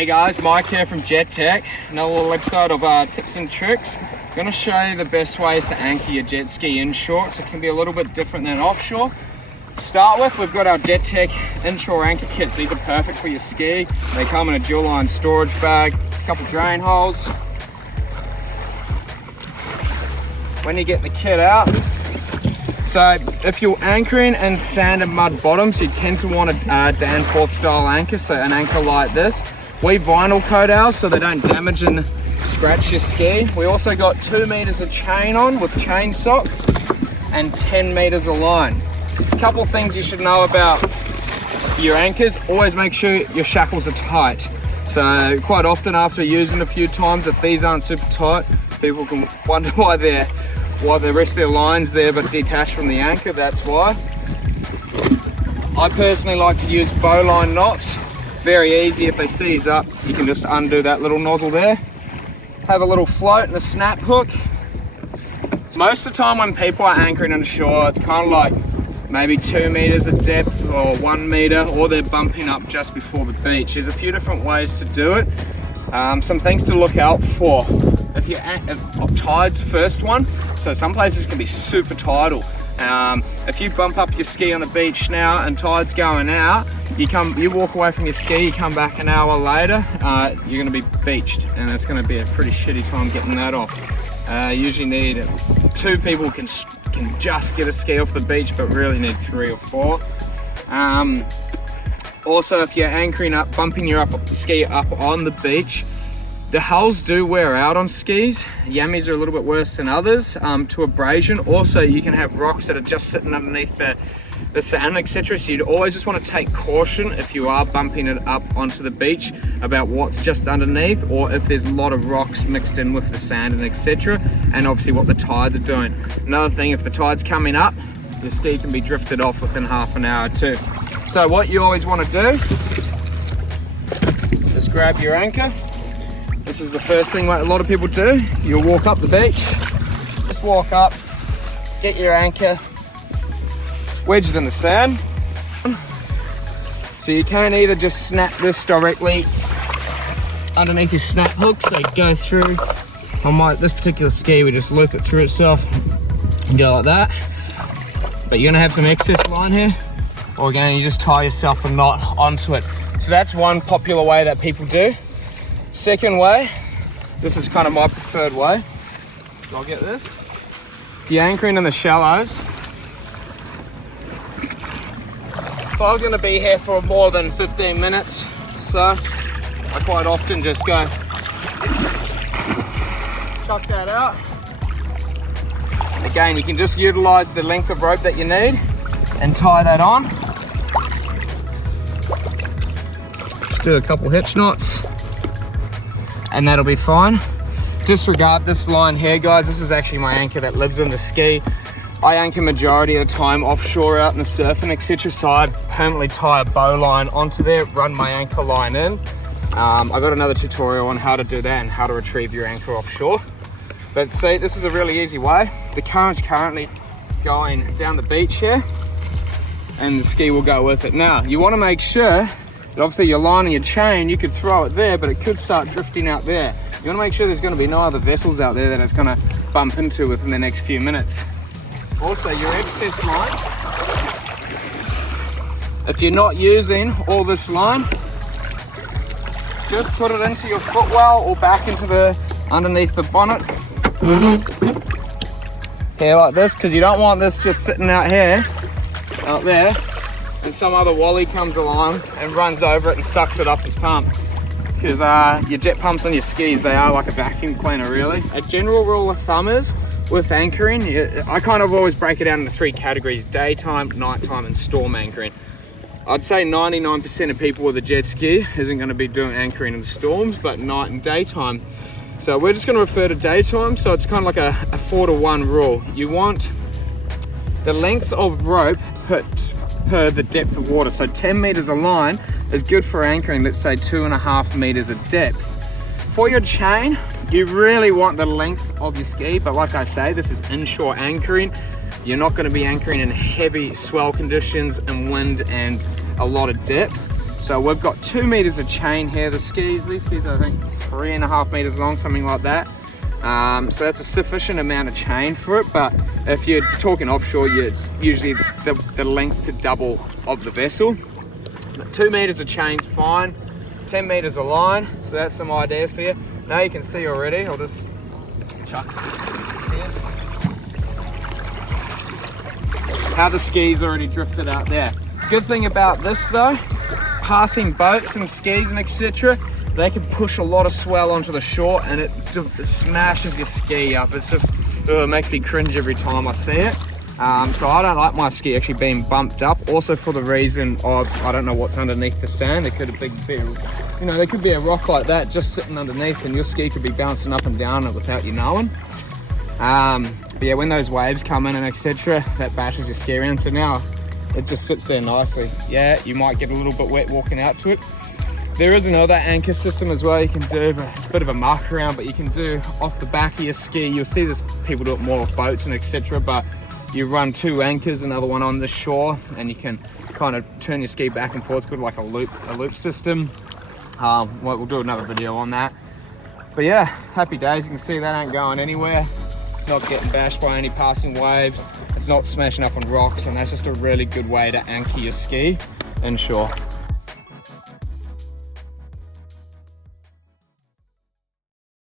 Hey guys, Mike here from Jet Tech. Another little episode of tips and tricks. I'm going to show you the best ways to anchor your jet ski inshore. It can be a little bit different than offshore. To start with, we've got our Jet Tech inshore anchor kits. These are perfect for your ski. They come in a dual line storage bag, a couple drain holes. When you get the kit out, so if you're anchoring in sand and mud bottoms, you tend to want a Danforth style anchor, so an anchor like this. We vinyl coat ours so they don't damage and scratch your ski. We also got 2 meters of chain on with chain sock and 10 meters of line. A couple of things you should know about your anchors: always make sure your shackles are tight. So quite often after using a few times, if these aren't super tight, people can wonder why the rest of their line's there but detached from the anchor. That's why. I personally like to use Bowline Knots. Very easy. If they seize up, you can just undo that little nozzle there. Have a little float and a snap hook. Most of the time when people are anchoring on shore, it's kind of like maybe 2 meters of depth or 1 meter, or they're bumping up just before the beach. There's a few different ways to do it. Some things to look out for. If tide's first one, so some places can be super tidal. If you bump up your ski on the beach now and tide's going out, you walk away from your ski, you come back an hour later, you're going to be beached, and it's going to be a pretty shitty time getting that off. Usually need 2 people can just get a ski off the beach, but really need 3 or 4. Also, if you're anchoring up, bumping your ski up on the beach, the hulls do wear out on skis. Yammies are a little bit worse than others to abrasion. Also, you can have rocks that are just sitting underneath the sand, etc. So you'd always just want to take caution if you are bumping it up onto the beach about what's just underneath, or if there's a lot of rocks mixed in with the sand and etc. And obviously what the tides are doing. Another thing, if the tide's coming up, your ski can be drifted off within half an hour too. So what you always want to do, just grab your anchor. This is the first thing a lot of people do. You'll walk up the beach, just walk up, get your anchor, wedge it in the sand. So you can either just snap this directly underneath your snap hook, so you go through. On this particular ski, we just loop it through itself and go like that. But you're gonna have some excess line here, or again, you just tie yourself a knot onto it. So that's one popular way that people do. Second way, this is kind of my preferred way. So I'll get this. If you're anchoring in the shallows, if I was going to be here for more than 15 minutes, so I quite often just go chuck that out. Again, you can just utilize the length of rope that you need and tie that on. Just do a couple hitch knots, and that'll be fine. Disregard this line here, guys. This is actually my anchor that lives in the ski. I anchor majority of the time offshore out in the surf and etc. So I permanently tie a bowline onto there, run my anchor line in. I got another tutorial on how to do that and how to retrieve your anchor offshore. But see, this is a really easy way. The current's currently going down the beach here, and the ski will go with it. Now, you want to make sure that obviously your line and your chain, you could throw it there, but it could start drifting out there. You want to make sure there's going to be no other vessels out there that it's going to bump into within the next few minutes. Also, your excess line, if you're not using all this line, just put it into your footwell or back into underneath the bonnet. Here like this, because you don't want this just sitting out there, and some other wally comes along and runs over it and sucks it up his pump. Because your jet pumps on your skis, they are like a vacuum cleaner really. A general rule of thumb is, with anchoring, I kind of always break it down into 3 categories: daytime, nighttime, and storm anchoring. I'd say 99% of people with a jet ski isn't going to be doing anchoring in storms, but night and daytime. So we're just going to refer to daytime, so it's kind of like a 4-to-1 rule. You want the length of rope per the depth of water. So 10 meters of line is good for anchoring, let's say 2.5 meters of depth. For your chain, you really want the length of your ski, but like I say, this is inshore anchoring. You're not going to be anchoring in heavy swell conditions and wind and a lot of depth. So we've got 2 meters of chain here. These skis are, I think 3.5 meters long, something like that. So that's a sufficient amount of chain for it, but if you're talking offshore, it's usually the length to double of the vessel. But 2 meters of chain's fine, 10 meters of line, so that's some ideas for you. Now you can see already, I'll just chuck here, how the skis already drifted out there. Good thing about this though, passing boats and skis and etc., they can push a lot of swell onto the shore and it smashes your ski up. It's just, it makes me cringe every time I see it. So I don't like my ski actually being bumped up. Also for the reason of, I don't know what's underneath the sand. There could be, you know, there could be a rock like that just sitting underneath and your ski could be bouncing up and down it without you knowing. But yeah, when those waves come in and etc., that bashes your ski around. So now it just sits there nicely. Yeah, you might get a little bit wet walking out to it. There is another anchor system as well you can do, but it's a bit of a muck around, but you can do off the back of your ski. You'll see this, people do it more with boats and etc., but you run 2 anchors, another one on the shore, and you can kind of turn your ski back and forth. It's called like a loop system. We'll do another video on that. But yeah, happy days. You can see that ain't going anywhere. It's not getting bashed by any passing waves. It's not smashing up on rocks, and that's just a really good way to anchor your ski inshore.